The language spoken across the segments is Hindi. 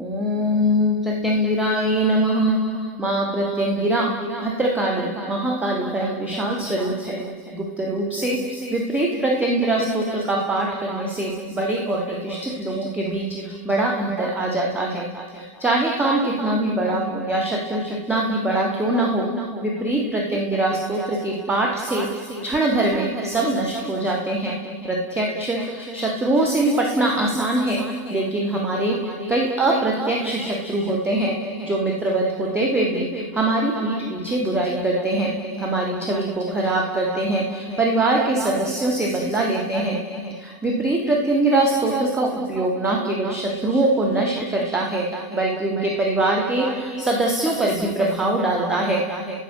ओम प्रत्यंगिराय नमः। माँ प्रत्यंगिरा भद्रकाली महाकाली का एक विशाल स्वरूप है। गुप्त रूप से विपरीत प्रत्यंगिरा स्तोत्र का पाठ करने से बड़े और प्रतिष्ठित लोगों के बीच बड़ा अंतर आ जाता है। चाहे काम कितना भी बड़ा हो या शत्रु कितना भी बड़ा क्यों न हो, विपरीत प्रत्यंगिरा स्तोत्र के पाठ से क्षण भर में सब नष्ट हो जाते हैं। प्रत्यक्ष शत्रुओं से निपटना आसान है, लेकिन हमारे कई अप्रत्यक्ष शत्रु होते हैं जो मित्रवत होते हुए भी हमारी पीठ पीछे बुराई करते हैं, हमारी छवि को खराब करते हैं, परिवार के सदस्यों से बदला लेते हैं। विपरीत प्रत्यंगिरा स्तोत्र का उपयोग न केवल शत्रुओं को नष्ट करता है, बल्कि उनके परिवार के सदस्यों पर भी प्रभाव डालता है।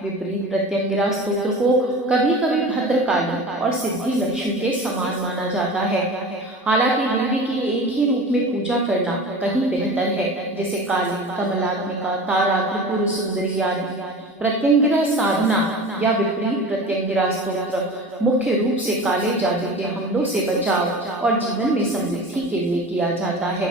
विपरीत प्रत्यंगिरा स्तोत्र को कभी कभी भद्रकाली और सिद्धि लक्ष्मी के समान माना जाता है। हालांकि देवी की एक ही रूप में पूजा करना कहीं बेहतर है, जैसे काली, कमलात्मिका, तारा, त्रिपुर सुंदरी आदि। प्रत्यंगिरा साधना या विपरीत प्रत्यंगिरा स्तोत्र मुख्य रूप से काले जादू के हमलों से बचाव और जीवन में समृद्धि के लिए किया जाता है।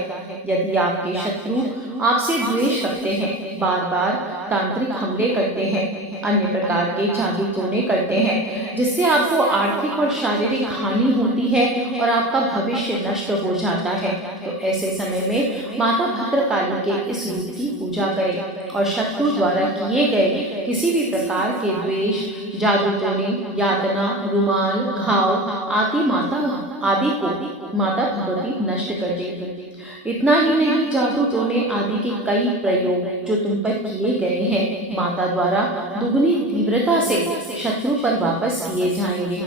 यदि आपके शत्रु आपसे द्वेष रखते हैं, बार बार तांत्रिक हमले करते हैं, अन्य प्रकार के जादू टोने करते हैं, जिससे आपको आर्थिक और शारीरिक हानि होती है और आपका भविष्य नष्ट हो जाता है, तो ऐसे समय में माता भद्रकाली के इस रूप की पूजा करें और शत्रु द्वारा किए गए किसी भी प्रकार के द्वेष, जादू टोने, यातना, रुमाल, घाव आदि को माता भगवती नष्ट कर देगी। इतना ही नहीं, जादू टोने आदि के कई प्रयोग जो तुम पर किए गए हैं, माता द्वारा दुगनी तीव्रता से शत्रु पर वापस किए जाएंगे,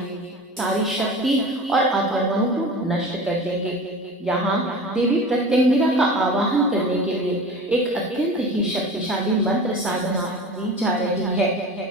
सारी शक्ति और आक्रमणों को नष्ट कर देंगे। यहाँ देवी प्रत्यंगिरा का आवाहन करने के लिए एक अत्यंत ही शक्तिशाली मंत्र साधना दी जा रही है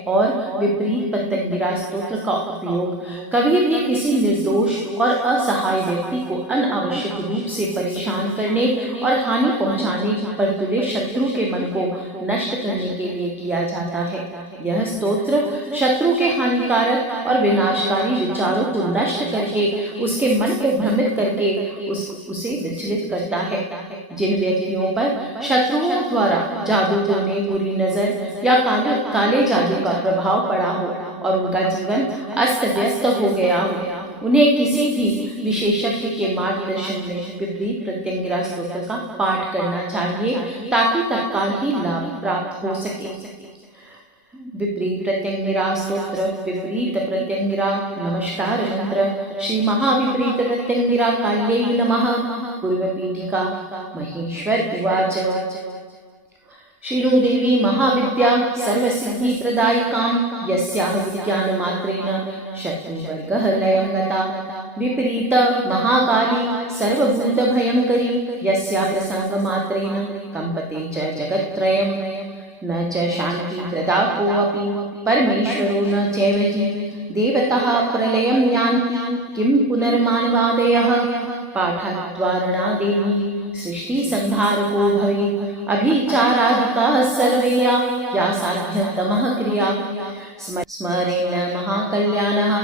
और विपरीत प्रत्यंगिरा स्तोत्र का उपयोग कभी भी किसी निर्दोष और असहाय व्यक्ति को अनावश्यक रूप से परेशान करने और हानि पहुंचाने पर तुले शत्रु के मन को नष्ट करने के लिए किया जाता है। यह स्तोत्र शत्रु के हानिकारक और विनाशकारी विचारों को नष्ट करके उसके मन को भ्रमित करके उसे विचलित करता है। जिन व्यक्तियों पर शत्रुओं द्वारा जादू टोने, बुरी नजर या काले जादू का प्रभाव पड़ा हो और उनका जीवन अस्त व्यस्त हो गया हो, उन्हें किसी भी विशेषज्ञ के मार्गदर्शन में विपरीत प्रत्यंगिरा स्तोत्र का पाठ करना चाहिए, ताकि तत्काल ही लाभ प्राप्त हो सके। विपरीत प्रत्यंगिरा स्तोत्र। विपरीत प्रत्यंगिरा नमस्कार मंत्र। श्री महाविपरीत प्रत्यंगिरा काल्यै नमः। पूर्वपीठिका। महेश्वर उवाच। श्रीदेवी महाविद्या सर्वसिद्धि प्रदायिकां यस्याः विज्ञानमात्रेण शत्रुवर्गः लयं गता। विपरीत महाकाली सर्वभूतभयंकरी यस्या प्रसंगमात्रेण कंपते च जगत्त्रयम्। न च शांति प्रदा कोऽपि परमेश्वरो न चैव हि। देवतः प्रलयं यान्ति किं पुनर्मानवादयः। पाठद्वारणा देवी सृष्टि संहारको भवेत्। अभिचारादिका सर्वैया या साध्यतमः क्रिया। स्मरेण महाकल्याणः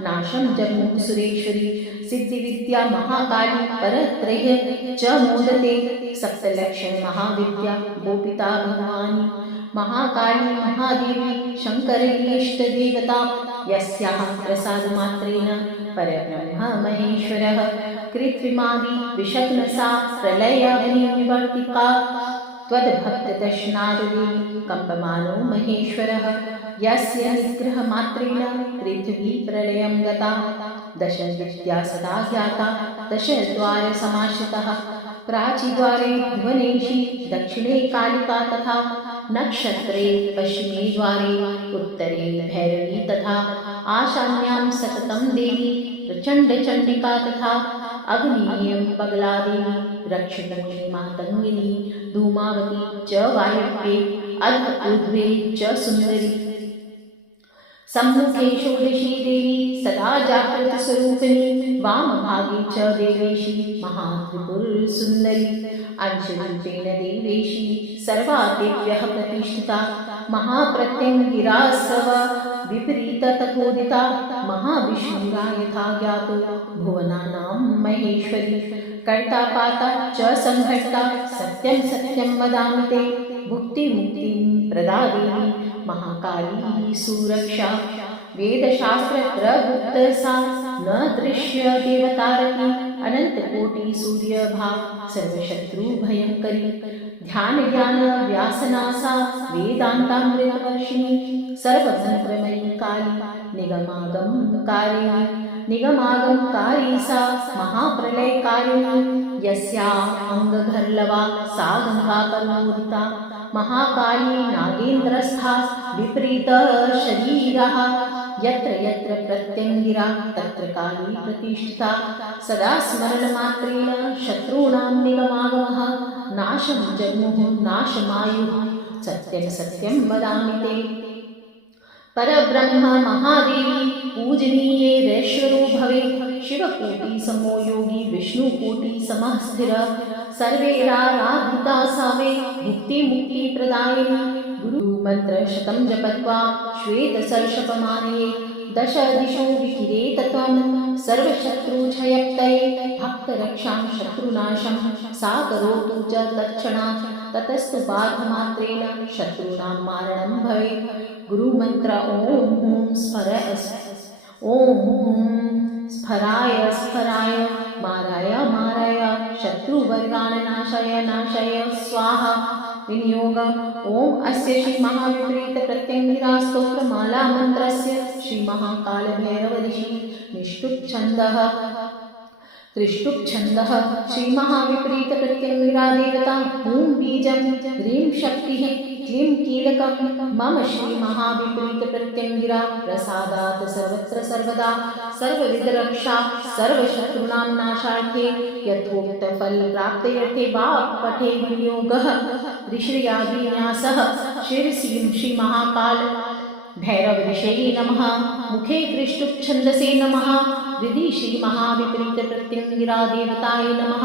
नाशं जग्मुः सुरेश्वरी। सिद्धिविद्या महाकाली परत्रयः च मोदते। सप्तलक्षण महाविद्या गोपिता भगवानी। महाकाली महादेवी शंकरैष्टदेवता यस्याः प्रसादमात्रेण परब्रह्म महेश्वरः। कृत्रिमादि विषग्नसा प्रलयाग्निनिवर्तिका। त्वद्भक्तदर्शनादेवी कंपमानो महेश्वरः। यस्य निग्रहमात्रेण पृथ्वी प्रलयं गता। दश विद्या सदा ज्ञाता दश द्वार समाश्रितः। प्राचीद्वारे भुवनेशी दक्षिणे कालिका तथा। नक्षत्रे पश्चिमे द्वारे उत्तरे भैरवी तथा। आशान्यां सततं देवी प्रचंड चंडिका तथा। अग्नियं बगला देवी रक्षितमुनि मातंगिनी। धूमावती च वायव्ये अध ऊर्ध्वे च सुंदरी। सम्मुखे षोडशी देवी सदा जागृत स्वरूपिणी। वाम भागे च देवेशी महात्रिपुर सुंदरी। अंशरूपेण देवेशी सर्वादिव्यः प्रतिष्ठिता। महाप्रत्यङ्गिरास्तव विपरीत तथोदिता महाविष्णुरा यथा ज्ञातो भुवनानां महेश्वरी कर्ता पाता च संहर्ता सत्यं सत्यं वदामि ते भुक्तिमुक्तिं प्रदा देवी महाकाली सुरक्षा वेदशास्त्र प्रगुप्त सा न दृश्य देवतारती अनंत कोटि सूर्यभा सर्वशत्रु भयंकरी ध्यान ज्ञान व्यासनासा वेदांतामृतवर्षिणी सर्वमंत्रमयी काली निगमागमकारी सा महाप्रलयकारिणी यस्या अंगघर्लवा सा गंगा करुणोदिता महाकाली नागेन्द्रस्था विपरीत शरीरः यत्र यत्र प्रत्यङ्गिरा तत्र काली प्रतिष्ठिता सदा स्मरणमात्रेण शत्रूणां निगमागमः नाशं जग्मुः नाशमायुः सत्यं सत्यं वदामि ते परब्रह्म महादेवी पूजनीये दैश्वरो भवे शिवकोटि समो योगी विष्णुकोटि समः स्थिर सर्वैराराधिता सा मे मुक्ति प्रदायिनी गुरुमन्त्र शतं जपत्वा श्वेतसर्षपमानये दश दिशो विकिरेत त्वं सर्वशत्रुक्षयप्तये भक्तरक्षां शत्रुनाशं सा करोतु च तत्क्षणात् ततस्तु पाठमात्रेण शत्रूणां मारणं भवेत् गुरुमन्त्र ॐ स्फराय माराय शत्रुवर्गान् नाशय स्वाहा विनियोग ओम अस्य श्री महाविपरीत प्रत्यंगिरा स्तोत्रमाला मंत्रस्य श्री महाकाल भैरव ऋषि निष्ठुप छंदः त्रिष्टुप छंदः श्री महाविपरीत प्रत्यंगिरा देवता ओम बीजं ह्रीं शक्तिः क्लीं कीलकं मम श्री महाविपरीत प्रत्यंगिरा प्रसादात् सर्वत्र सर्वदा सर्वविधरक्षा सर्वशत्रूणां नाशार्थे यथोक्त फल प्राप्त्यर्थे वा पठे विनियोगः ऋषियादिन्यासः शिरसि श्री महाकाल भैरव ऋषये नमः मुखे त्रिष्टुप छंदसे नमः हृदि श्री महाविपरीत प्रत्यंगिरा देवताय नमः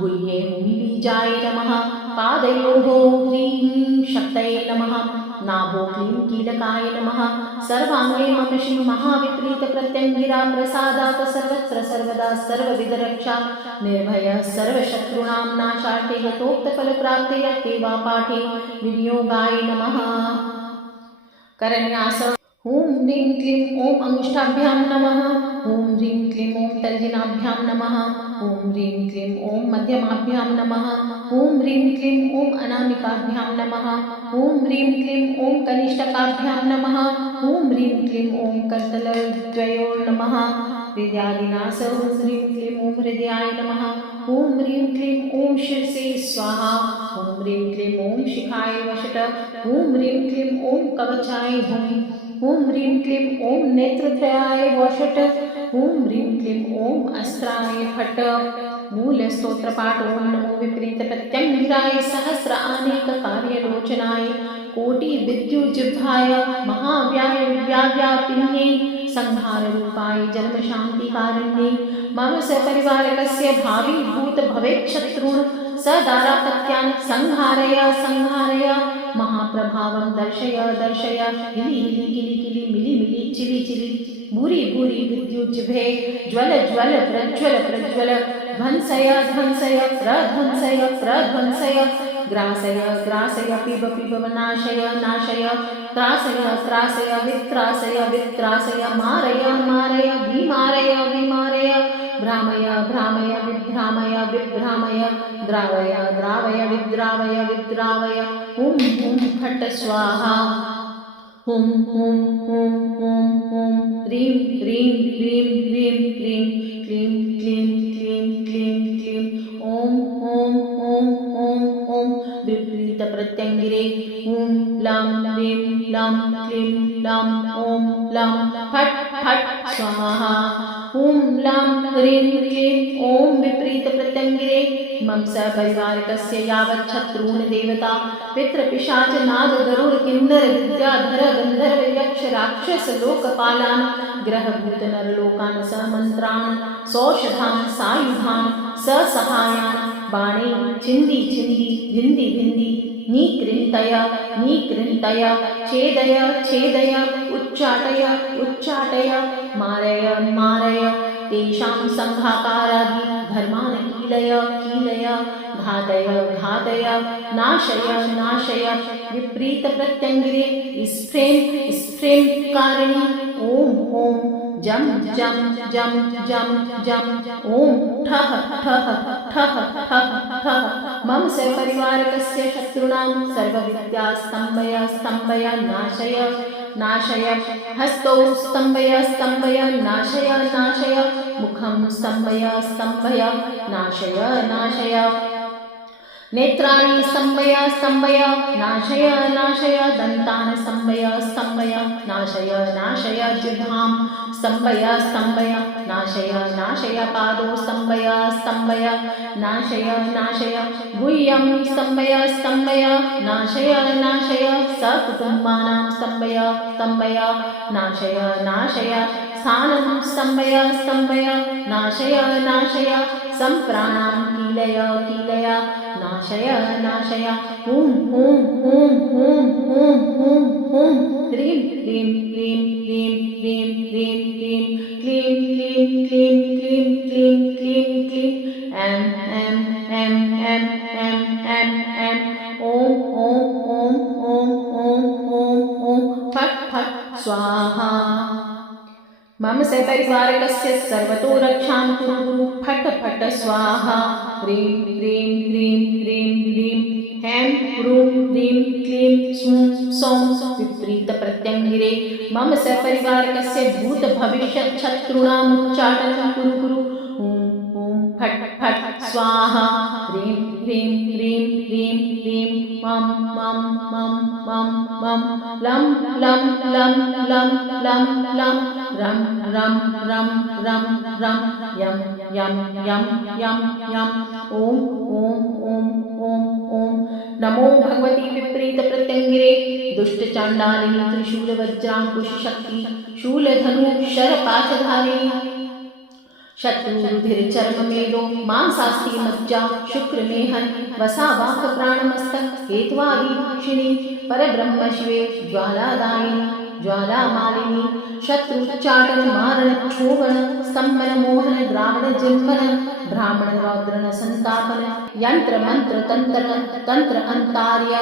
गुह्ये हुं बीजाय नमः पादयोः ह्रीं शक्तये नमः नाभो क्लीं कीलकाय नमः सर्वांगे मम श्री महाविपरीत प्रत्यंगिरा प्रसादात् सर्वत्र सर्वदा सर्वविधरक्षा निर्भय सर्वशत्रूणां नाशार्थे यथोक्तफलप्राप्तये वा पाठे विनियोगाय नमः करन्यास ॐ ह्रीं क्लीं ॐ अंगुष्ठाभ्यां नमः ॐ ह्रीं क्लीं ॐ तर्जनाभ्यां नमः ॐ ह्रीं क्लीं ॐ मध्यमाभ्यां नमः ॐ ह्रीं क्लीं ॐ अनामिकाभ्यां नमः ॐ ह्रीं क्लीं ॐ कनिष्ठकाभ्यां नमः ॐ ह्रीं क्लीं ॐ करतलद्वयोर्नमः हृदयादिनास ॐ ह्रीं क्लीं ॐ हृदयाय नमः ॐ ह्रीं क्लीं ॐ शिरसे स्वाहा ॐ ह्रीं क्लीं ॐ शिखाय वषट ॐ ह्रीं क्लीं ॐ कवचाय हुं ॐ ह्रीं क्लीं ॐ नेत्रत्रयाय वषट ॐ ह्रीं क्लीं ॐ अस्त्राय फट मूल स्तोत्रपाठ ॐ नमो विपरीत प्रत्यंगिराय सहस्र अनेक कार्यलोचनाय कोटि विद्युज्जिह्वाय महाव्याय व्याव्यापिन्ये संहार रूपाय जन्म शांति कारिण्ये मम सपरिवारकस्य भावी भूत भवेत् शत्रून् सदारापत्यान् संहारय महाप्रभावं दर्शय किलि मिलि चिलि भूरि विद्युज्जिभे ज्वल प्रज्वल ध्वंसय प्रध्वंसय ग्रासय पिब नाशय त्रासय वित्रासय मारय विमारय भ्रामय विभ्रामय द्रावय विद्रावय हुं फट स्वाहा हुं ह्रीं क्लीं ॐ विपरीत प्रत्यंगिरे ॐ लां क्लीं लां ॐ लां फट स्वाहा ॐ लां ह्रीं क्लीं ॐ विपरीत प्रत्यंगिरे मम सपरिवारकस्य यावत् शत्रून् देवता पितृपिशाच नाग गरुड किन्नर विद्याधर गंधर्व यक्ष राक्षस लोकपालान् ग्रहभूत नरलोकान् समन्त्रान् सौषधान् सायुधान् ससहायान् बाणे छिन्दी भिन्दी नीकृ निकृन्तय छेदय छेदय उच्चाटय उच्चाटय मारय मारय तेषां संघाकारादि धर्मान् कीलय कीलय घातय घातय नाशय नाशय विपरीत प्रत्यंगिरे स्फ्रें स्फ्रें कारिणी ओम ओम जम जम जम जम जम ओम ठः ठः ठः ठः ठः मम सपरिवारकस्य शत्रूणां सर्वविद्या स्तम्भय स्तम्भय नाशय नाशय हस्तौ स्तम्भय स्तम्भय नाशय नाशय मुखं स्तम्भय स्तम्भय नाशय नाशय नेत्राणि स्तम्भय स्तम्भय नाशय नाशय दन्तान् स्तम्भय स्तम्भय नाशय नाशय जिह्वां स्तम्भय स्तम्भय नाशय नाशय पादौ स्तम्भय स्तम्भय नाशय नाशय गुह्यं स्तम्भय स्तम्भय नाशय नाशय सकुटुम्बानां स्तम्भय स्तम्भय नाशय नाशय स्थानं स्तम्भय स्तम्भय नाशय नाशय सम्प्राणां कीलय कीलय नाशय नाशय हूं हूं हूं हूं हूं हूं हूं ह्रीं क्लीं क्लीं क्लीं क्लीं क्लीं क्लीं क्लीं क्लीं क्लीं क्लीं क्लीं क्लीं क्लीं ऐं ऐं ऐं ऐं ऐं ऐं ऐं ॐ ॐ ॐ ॐ ॐ ॐ ॐ फट् फट् स्वाहा मम सपरिवारकस्य सर्वतो रक्षां कुरु फट् फट् स्वाहा ह्रीं ह्रीं ह्रीं ह्रीं ह्रीं हैं ह्रूं ह्रीं क्लीं सूं सौं विपरीत प्रत्यंगिरे मम सपरिवारकस्य भूत भविष्यत् शत्रूणामुच्चाटनं कुरु कुरु ॐ फट् फट् स्वाहा ह्रीं ह्रीं ह्रीं ह्रीं ह्रीं मम मम मम मम मम लं लं लं लं लं लं रं रं रं रं रं यं यं यं यं यं ॐ ॐ ॐ ॐ ॐ नमो भगवती विपरीत प्रत्यंगिरे दुष्ट चांडालिनी त्रिशूल वज्रांकुश शक्ति शूलधनु शरपाशधारिणी शत्रु रुधिर चर्म मेदो मांसास्थि मज्जा शुक्र मेहन वसा वाक प्राणमस्तक हेत्वादि भक्षिणी परब्रह्म शिवे ज्वालादायिनी ज्वालामालिनी शत्रुच्चाटन मारण क्षोभन स्तंभन मोहन द्रावण जिह्वन ब्राह्मण रौद्रन संतापन यंत्र मंत्र तंत्र तंत्र अंतार्य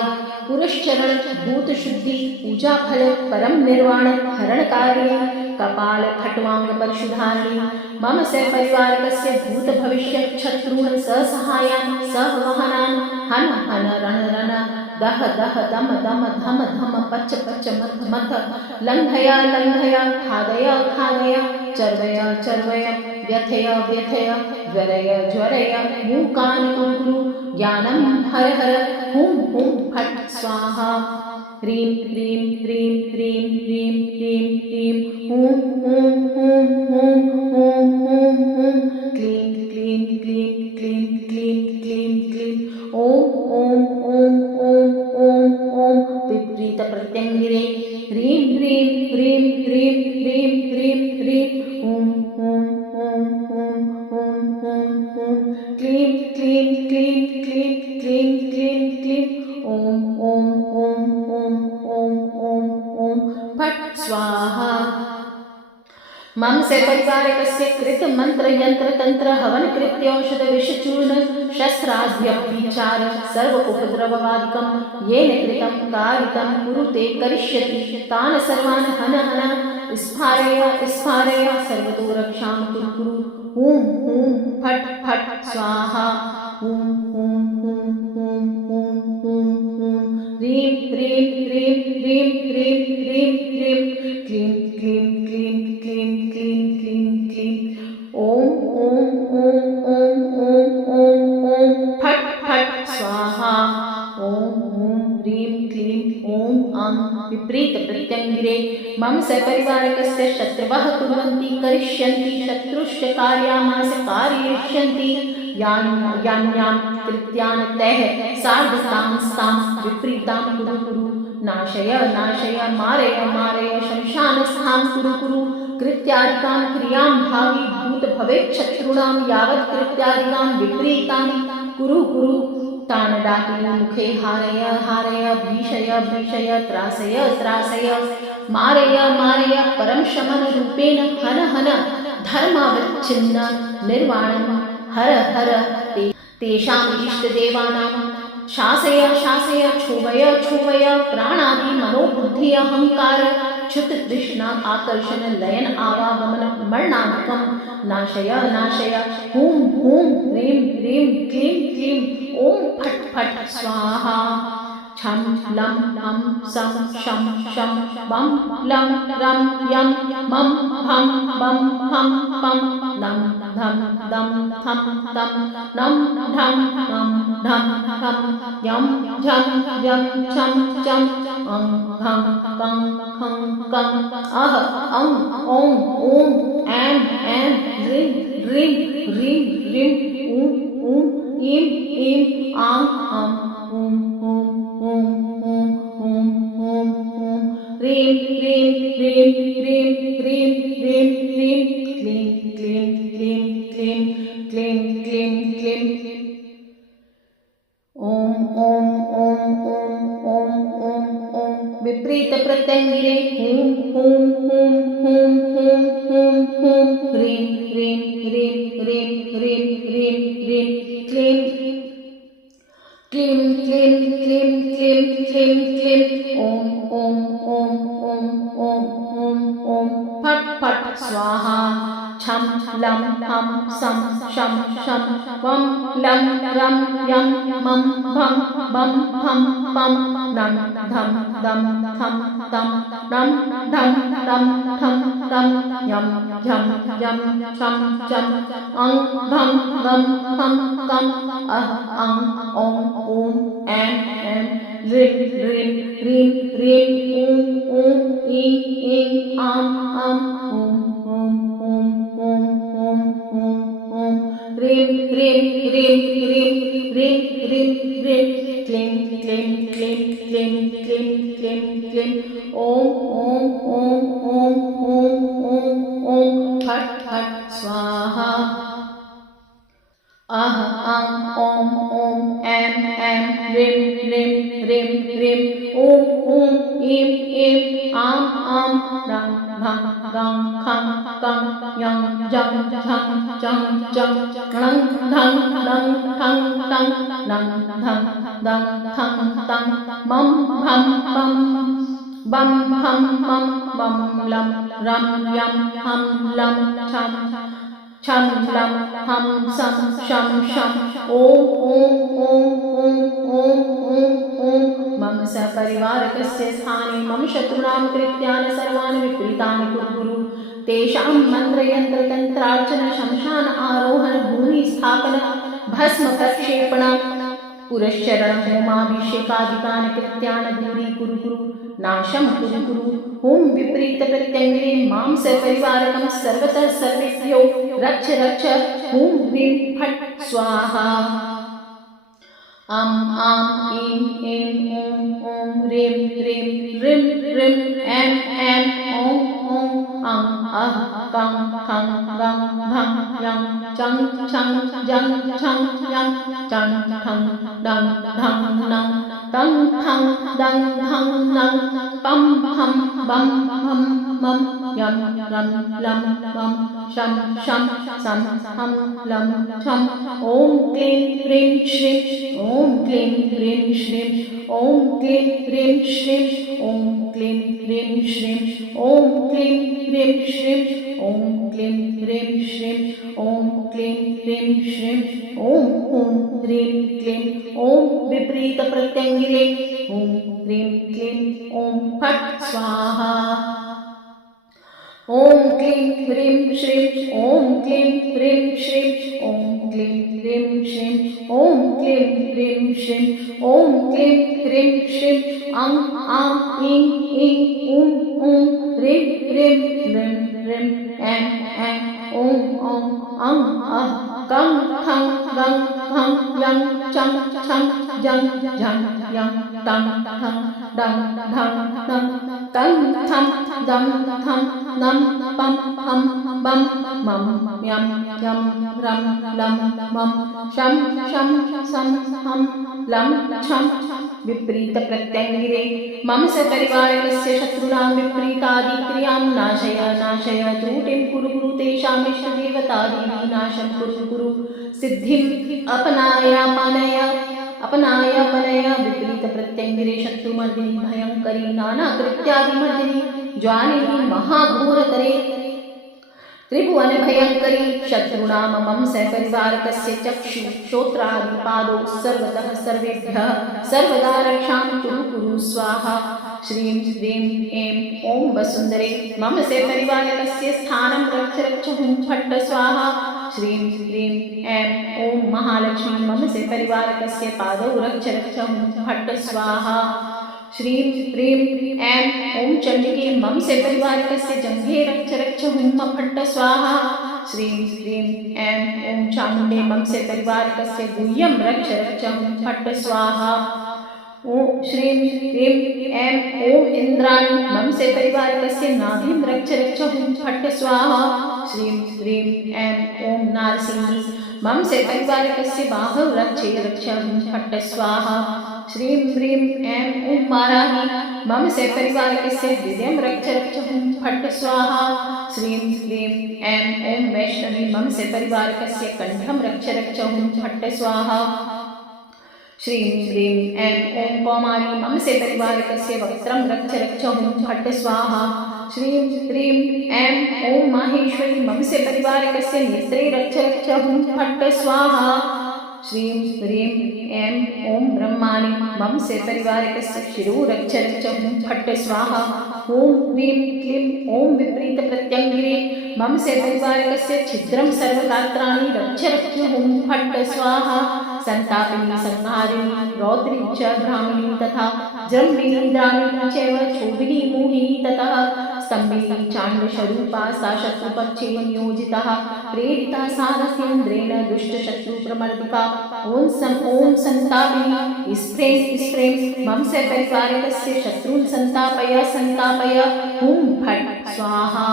पुरुषचरण भूत शुद्धि पूजा फल परम निर्वाण हरण कार्य कपाल खट्वांग परशुधारिणी मम सपरिवारकस्य भूत भविष्य शत्रून् ससहायान् सहवहनान् हन हन रण रण दह दह दम दम धम धम पच पच मथ मथ लंघय लंघय खादय खादय चर्वय चर्वय व्यथय व्यथय ज्वरय ज्वरय मूकान् कुरु ज्ञानं हर हर हुं हुं फट् स्वाहा ह्रीं ह्रीं ह्रीं ह्रीं ह्रीं ह्रीं ह्रीं हूं हूं हूं हूं हूं हूं हूं क्लीं क्लीं क्लीं क्लीं क्लीं क्लीं क्लीं ॐ ॐ ॐ ॐ ॐ ॐ विपरीत प्रत्यंगिरे ह्रीं ह्रीं ह्रीं ह्रीं ह्रीं ह्रीं ह्रीं ॐ ॐ ॐ ॐ ॐ ॐ ॐ क्लीं क्लीं क्लीं क्लीं क्लीं क्लीं क्लीं ॐ ॐ ॐ ॐ ॐ ॐ ॐ फट् स्वाहा मम सपरिवारकस्य कृत मंत्र यंत्र तंत्र हवन कृत्य औषध विषचूर्ण शस्त्राभ्यभिचार सर्व उपद्रववादिकं येन कृतं कारितं कुरुते करिष्यति तान् सर्वान् हन हन स्फारय स्फारय सर्वतो रक्षां कुरु कुरु हूं हूं फट् फट् स्वाहा हूं हूं हूं हूं हूं हूं हूं ह्रीं ह्रीं ह्रीं ह्रीं ह्रीं ह्रीं ह्रीं क्लीं क्लीं क्लीं क्लीं क्लीं क्लीं क्लीं ॐ ॐ ॐ ॐ ॐ ॐ ॐ फट् फट् स्वाहा ॐ ॐ ह्रीं क्लीं ॐ अं विपरीत प्रत्यंगिरे मम सपरिवारकस्य शत्रवः कुर्वन्ति करिष्यन्ति शत्रुश्च कार्यामास कारयिष्यन्ति यान्यां कृत्यान् तैः सार्धतां विपरीतां कुरु कुरु नाशय नाशय मारय मारय शमशानस्थां कुरु कुरु कृत्यादिकां क्रियां भावी भूत भवेत् शत्रूणां यावत् कृत्यादिकां विपरीतां कुरु कुरु तानडाकिनी मुखे हारय हारय भीषय भीषय त्रासय त्रासय मारय मारय परम शमन रूपेण हन हन धर्मावच्छिन्न निर्वाणं हर हर तेषाम् इष्टदेवानां शासय शासय क्षोभय क्षोभय प्राणादि मनोबुद्धि अहंकार च्युत तृष्णा आकर्षण लयन आवागमन मरणादिकं नाशय नाशय हूं हूं ह्रीं ह्रीं क्लीं क्लीं ओम फट फट स्वाहा छम लं हम सं शं शं बं लं रं यं मं भं बं भं पं नं धं दं थं तं नं ढं नं ढं थं यं झं यं छं चं अं घं कं खं कं अह अं ओं ॐ ऐं ऐं ह्रीं ह्रीं ह्रीं ह्रीं ऊं ऊं ईं ईं आं अं ऊं ऊं ॐ ॐ ॐ ॐ ॐ ह्रीं ह्रीं ह्रीं ह्रीं ह्रीं ह्रीं ह्रीं क्लीं क्लीं क्लीं क्लीं क्लीं क्लीं क्लीं ॐ ॐ ॐ ॐ ॐ ॐ ॐ विपरीत प्रत्यंगिरे हूं हूं हूं हूं हूं हूं हूं ह्रीं ह्रीं ह्रीं ह्रीं ह्रीं ह्रीं ह्रीं क्लीं क्लीं क्लीं क्लीं क्लीं क्लीं क्लीं ॐ ॐ ॐ ॐ ॐ ॐ ॐ फट् फट् स्वाहा छं लं हं सं शं शं वं लं रं यं मं भं बं भं पं नं धं दं थं तं नं ढं दं थं तं यं झं यं छं चं अं भं गं खं कं अह अं ॐ ॐ ऐं ऐं ह्रीं ह्रीं ह्रीं ह्रीं ऊं ऊं ईं ईं आं आं ॐ ॐ ॐ ॐ ॐ ॐ ॐ ह्रीं ह्रीं ह्रीं ह्रीं ह्रीं ह्रीं ह्रीं क्लीं क्लीं क्लीं क्लीं क्लीं क्लीं क्लीं ॐ ॐ ॐ ॐ ॐ ॐ ॐ फट् फट् स्वाहा अह अं ॐ ॐ ऐं ऐं ह्रीं ह्रीं ह्रीं ह्रीं ऊं ऊं ईं ईं आं आं रं भं गं खं कं यं जं झं चं चं णं धं नं ठं तं नं धं दं थं तं मं भं बं बं भं मं बं लं रं यं हं लं छं छं लं हं सं शं शं ॐ ॐ ॐ ॐ ॐ ॐ ॐ मम सपरिवारकस्य स्थाने मम शत्रूणां कृत्यानि सर्वाणि विपरीतानि कुरु कुरु तेषां मन्त्रयन्त्रतन्त्रार्चन शमशान आरोहण भूमि स्थापन भस्म प्रक्षेपण पुरश्चरण होमाभिषेकादिकानि कृत्यानि दूरीकुरु कुरु नाशं कुरु कुरु हुं विपरीत प्रत्यंगिरे मां सपरिवारकं सर्वतः सर्वेभ्यो रक्ष रक्ष हुं ह्रीं फट् स्वाहा आं ईं ईं ॐ ॐ ह्रीं ह्रीं ह्रीं ह्रीं ऐं ऐं ॐ ॐ अं अः कं खं गं घं यं चं छं जं छं यं चं ठं दं धं नं तं थं दं धं नं पं भं बं भं मं यं रं लं मं शं शं सं हं लं छं ॐ क्लीं ह्रीं श्रीं ॐ क्लीं ह्रीं श्रीं ॐ क्लीं ह्रीं श्रीं ॐ क्लीं ह्रीं श्रीं ॐ क्लीं ह्रीं श्रीं ॐ क्लीं ह्रीं श्रीं ॐ क्लीं ह्रीं श्रीं ॐ ॐ ह्रीं क्लीं ॐ विपरीत प्रत्यंगिरे ॐ ह्रीं क्लीं ॐ फट् स्वाहा ॐ क्लीं ह्रीं श्रीं ॐ क्लीं ह्रीं श्रीं ॐ क्लीं ह्रीं श्रीं ॐ क्लीं ह्रीं श्रीं ॐ क्लीं ह्रीं श्रीं अं आं ईं ईं ऊं ऊं ह्रीं ह्रीं ह्रीं ह्रीं ऐं ऐं ॐ ॐ अं अः कं खं गं घं यं चं छं जं झं यं तं ठं दं धं नं तं थं दं थं नं पं हं बं मं यं यं रं लं मं शं शं सं हं लं छं विपरीत प्रत्यङ्गिरे मम सपरिवारकस्य शत्रूणां विपरीतादिक्रियां नाशय नाशय त्रुटिं कुरु कुरु तेषाम् इष्टदेवतादिनाशं कुरु कुरु सिद्धिम् अपनाय विपरीत प्रत्यङ्गिरे शत्रुमर्दिनी भयङ्करी नानाकृत्यादिमर्दिनी ज्वालिनी महाघोरतरे त्रिभुवन भयङ्करी शत्रूणां मम सपरिवारकस्य चक्षु श्रोत्रादि पादौ सर्वतः सर्वेभ्यः सर्वदा रक्षां कुरु कुरु स्वाहा श्रीं ह्रीं ऐं ॐ वसुन्धरे मम सपरिवारकस्य स्थानं रक्ष रक्ष हुं फट्ट स्वाहा श्रीं ह्रीं ऐं ॐ महालक्ष्मी मम सपरिवारकस्य पादौ रक्ष रक्ष हुं फट्ट स्वाहा श्रीं ह्रीं ऐं ॐ चण्डिके मम सपरिवारकस्य जङ्घे रक्ष रक्ष हुं फट्ट स्वाहा श्रीं ह्रीं ऐं ॐ चामुण्डे मम सपरिवारकस्य गुह्यं रक्ष रक्ष हुं फट्ट स्वाहा ॐ श्रीं ह्रीं ऐं ॐ इन्द्राणी मम सपरिवारकस्य नाभिं रक्ष रक्ष हुं फट्ट स्वाहा श्रीं ह्रीं ऐं ॐ नारसिंही मम सपरिवारकस्य बाहौ रक्षे रक्ष हुं फट्ट स्वाहा श्रीं ह्रीं ऐं ॐ वाराही मम सपरिवारकस्य हृदयं रक्ष रक्ष हुं फट्ट स्वाहा श्रीं ह्रीं ऐं ॐ वैष्णवी मम सपरिवारकस्य कण्ठं रक्ष रक्ष हुं फट्ट स्वाहा श्रीं ह्रीं ऐं ॐ कौमारी मम सपरिवारकस्य वक्त्रं रक्ष रक्ष हुं फट्ट स्वाहा श्रीं ह्रीं ऐं ॐ माहेश्वरी मम सपरिवारकस्य नेत्रे रक्ष रक्ष हुं फट्ट स्वाहा श्रीं ह्रीं ऐं ॐ ब्रह्माणि मम सपरिवारकस्य शिरो रक्ष रक्ष हुं फट्ट स्वाहा ॐ ह्रीं क्लीं ॐ विपरीत प्रत्यङ्गिरे मम सपरिवारकस्य छिद्रं सर्वगात्राणि रक्ष रक्ष हुं फट्ट स्वाहा संतापिनी संहारिणी रौद्री च भ्रामिणी तथा जृम्भिनी द्राविणी चैव क्षोभिनी मोहिनी ततः स्तम्भिनी चाण्डशरूपा सा शत्रुपक्षे नियोजिता प्रेरिता सारथेन्द्रेण दुष्टशत्रुप्रमर्दिका ॐ संतापिनी स्फ्रें मम सपरिवारकस्य शत्रून् संतापय हुं फट् स्वाहा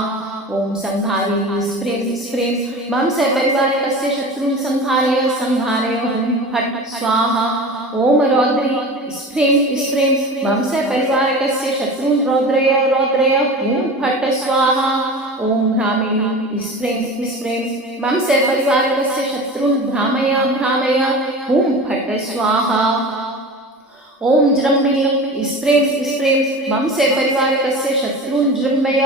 ॐ संहारिणी स्फ्रें मम सपरिवारकस्य शत्रून् संहारय हुं फट् स्वाहा ॐ रौद्री स्फ्रें मम सपरिवारकस्य शत्रून् रौद्रय हुं फट् स्वाहा ॐ भ्रामिणी स्फ्रें मम सपरिवारकस्य शत्रून् भ्रामय हुं फट् स्वाहा ॐ जृम्भिणी स्फ्रें मम सपरिवारकस्य शत्रून् जृम्भय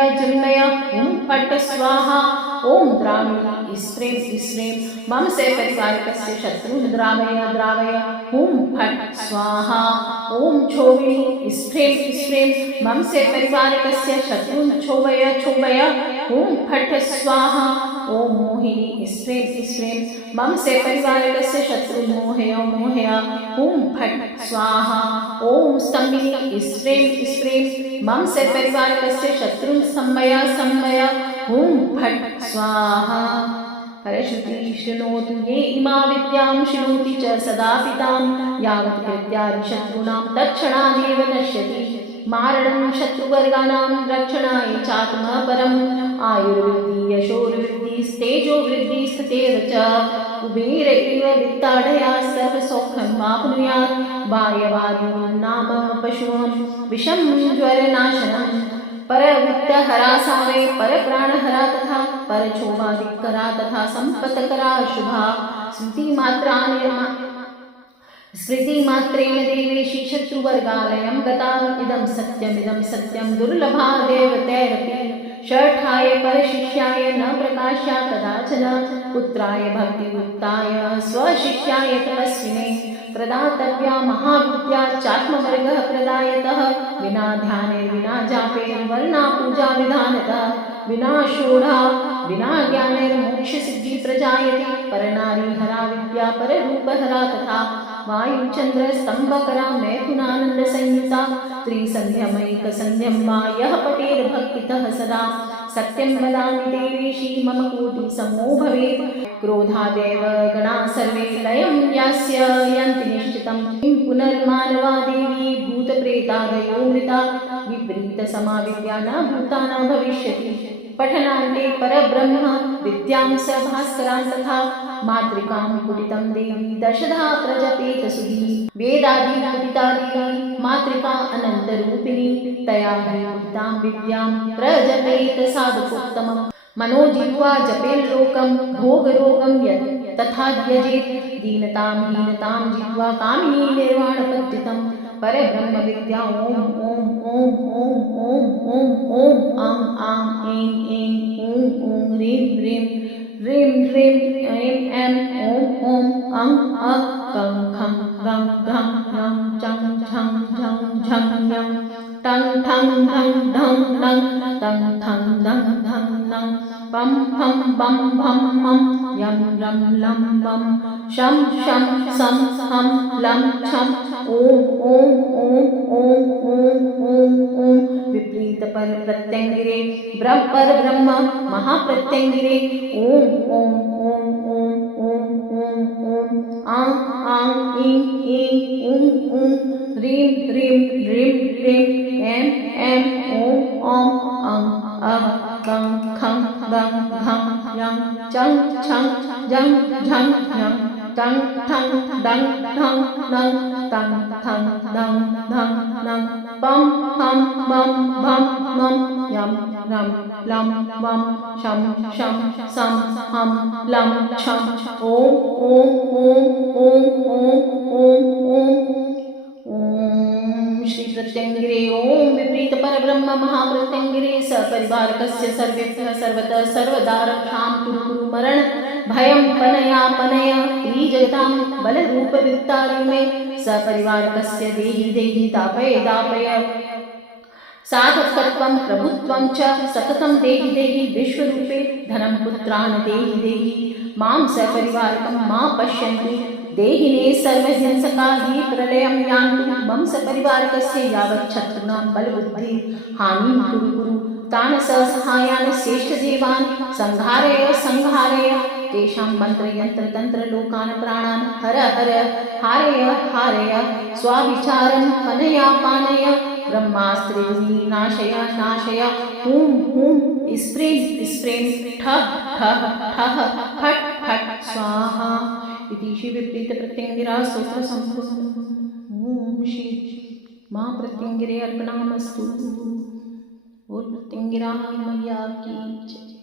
हुं फट् स्वाहा ॐ द्राविणी स्फ्रें मम सपरिवारकस्य शत्रून् द्रावय हुं फट् स्वाहा ॐ क्षोभिणी स्फ्रें मम सपरिवारकस्य शत्रून् क्षोभय हुं फट् स्वाहा ॐ मोहिनी स्फ्रें मम सपरिवारकस्य शत्रून् मोहय हुं फट् स्वाहा ॐ स्तम्भिनी स्फ्रें मम सपरिवारकस्य शत्रून् संमय हुं फट् स्वाहा परश्रुति शृणोतु ये इमा विद्यां शृणोति च सदा पितां यावत् कृत्यादि शत्रूणां तत्क्षणादेव नश्यति मारणं शत्रुवर्गाणां रक्षणाय चात्मपरम् आयुर्वृद्धि यशोर्वृद्धिस्तेजोवृद्धि स्थितेव च कुबेर इव वित्ताडया सह सौख्यं वाप्नुयात् वायवादिं नाम पशुं विषं ज्वरनाशनम् परवित्तहरासावे परप्राणहरा तथा परक्षोभादिकरा तथा संपत्करा शुभा स्मृतिमात्रेण देवेशी शत्रुवर्गालयं गता इदं सत्यं दुर्लभा देवतैरपि षष्ठाय परशिष्याय न प्रकाश्या कदाचन पुत्राय भक्तियुक्ताय स्वशिष्याय तपस्विने प्रदातव्या महाविद्या चात्मवर्गः प्रदायतः विना ध्याने विना जापे वर्णा पूजा विधानतः विना षोडा विना ज्ञानेर्मोक्षसिद्धि प्रजायते परनारी हरा विद्या पररूपहरा तथा वायुचंद्र स्तंभकरा मैथुनानंद संयुता त्रिसंध्यमैक संध्यं मा यः पठेद्भक्तितः सदा सत्यं वदामि देवेशी मम कोटि समो भवेत् क्रोधादेव गणा सर्वे लयं यास्य यन्ति निश्चितं किं पुनर्मानवा देवी भूतप्रेतादयो मृता विपरीतसमाविद्या न भूता न भविष्यति पठनान्ते परब्रह्म विद्यां स भास्करान् तथा मातृकां कुटितं देवी दशधा प्रजपेत सुधी वेदादिकुटिता देवी मातृका अनन्तरूपिणी तया कुटितां विद्यां प्रजपेत साधकोत्तमम् मनोजिह्वा जपेल्लोकं भोगरोगं यत् तथा त्यजेत् दीनतां हीनतां जिह्वा कामिनी निर्वाणपतितं परब्रह्म विद्या ॐ ॐ ॐ ॐ ॐ ॐ ॐ आं आं ऐं ऐं ॐ ॐ ह्रीं ह्रीं ह्रीं ह्रीं ऐं ऐं ॐ ॐ अं अ कं खं गं घं ङं चं छं झं झं ञं टं ठं ढं ढं णं तं ठं दं धं नं पं फं बं भं मं यं रं लं वं शं शं सं हं लं छं ॐ ॐ ॐ ॐ ॐ ॐ ॐ विपरीत पर प्रत्यंगिरे परब्रह्म महाप्रत्यंगिरे ॐ ॐ ॐ ॐ ॐ ॐ ॐ आं आं ईं ईं ऊं ऊं ह्रीं ह्रीं ह्रीं ह्रीं ऐं ऐं ॐ ॐ अं अः कं खं गं घं ञं चं छं झं झं ञं टं ठं डं ढं णं तं थं दं धं नं पं हं बं भं मं यं रं लं वं शं शं सं हं लं छं ॐ ॐ ॐ ॐ ॐ ॐ ॐ श्री प्रत्यंगिरे ॐ विपरीत परब्रह्म महाप्रत्यंगिरे सपरिवारकस्य सर्वेभ्यः सर्वतः सर्वदा रक्षां कुरु कुरु मरण भयं पनया पनय त्रिजगतां बलरूपवित्तारि मे सपरिवारकस्य देहि देहि दापय दापय साधकत्वं प्रभुत्वं च सततं देहि देहि विश्वरूपे धनं पुत्रान् देहि देहि मां सपरिवारकं मा पश्यन्तु देहिने सर्वहिंसकादि प्रलयं यान्तु मम सपरिवारकस्य यावत् शत्रूणां बलबुद्धि हानिं कुरु कुरु तान् सहायान् श्रेष्ठदेवान् संहारय संहारय तेषां मन्त्रयन्त्रतन्त्रलोकान् प्राणान् हर हर हारय हारय स्वाविचारं पनया पानय ब्रह्मास्त्रेणी नाशय नाशय हूं हूं स्प्रें स्प्रें ठः ठः ठः फट् फट् स्वाहा इति श्री विपरीत प्रत्यंगिरा स्तोत्र संपूर्ण ओम श्री मां प्रत्यंगिरे अर्पणमस्तु बोल प्रत्यंगिरा मैया की जय।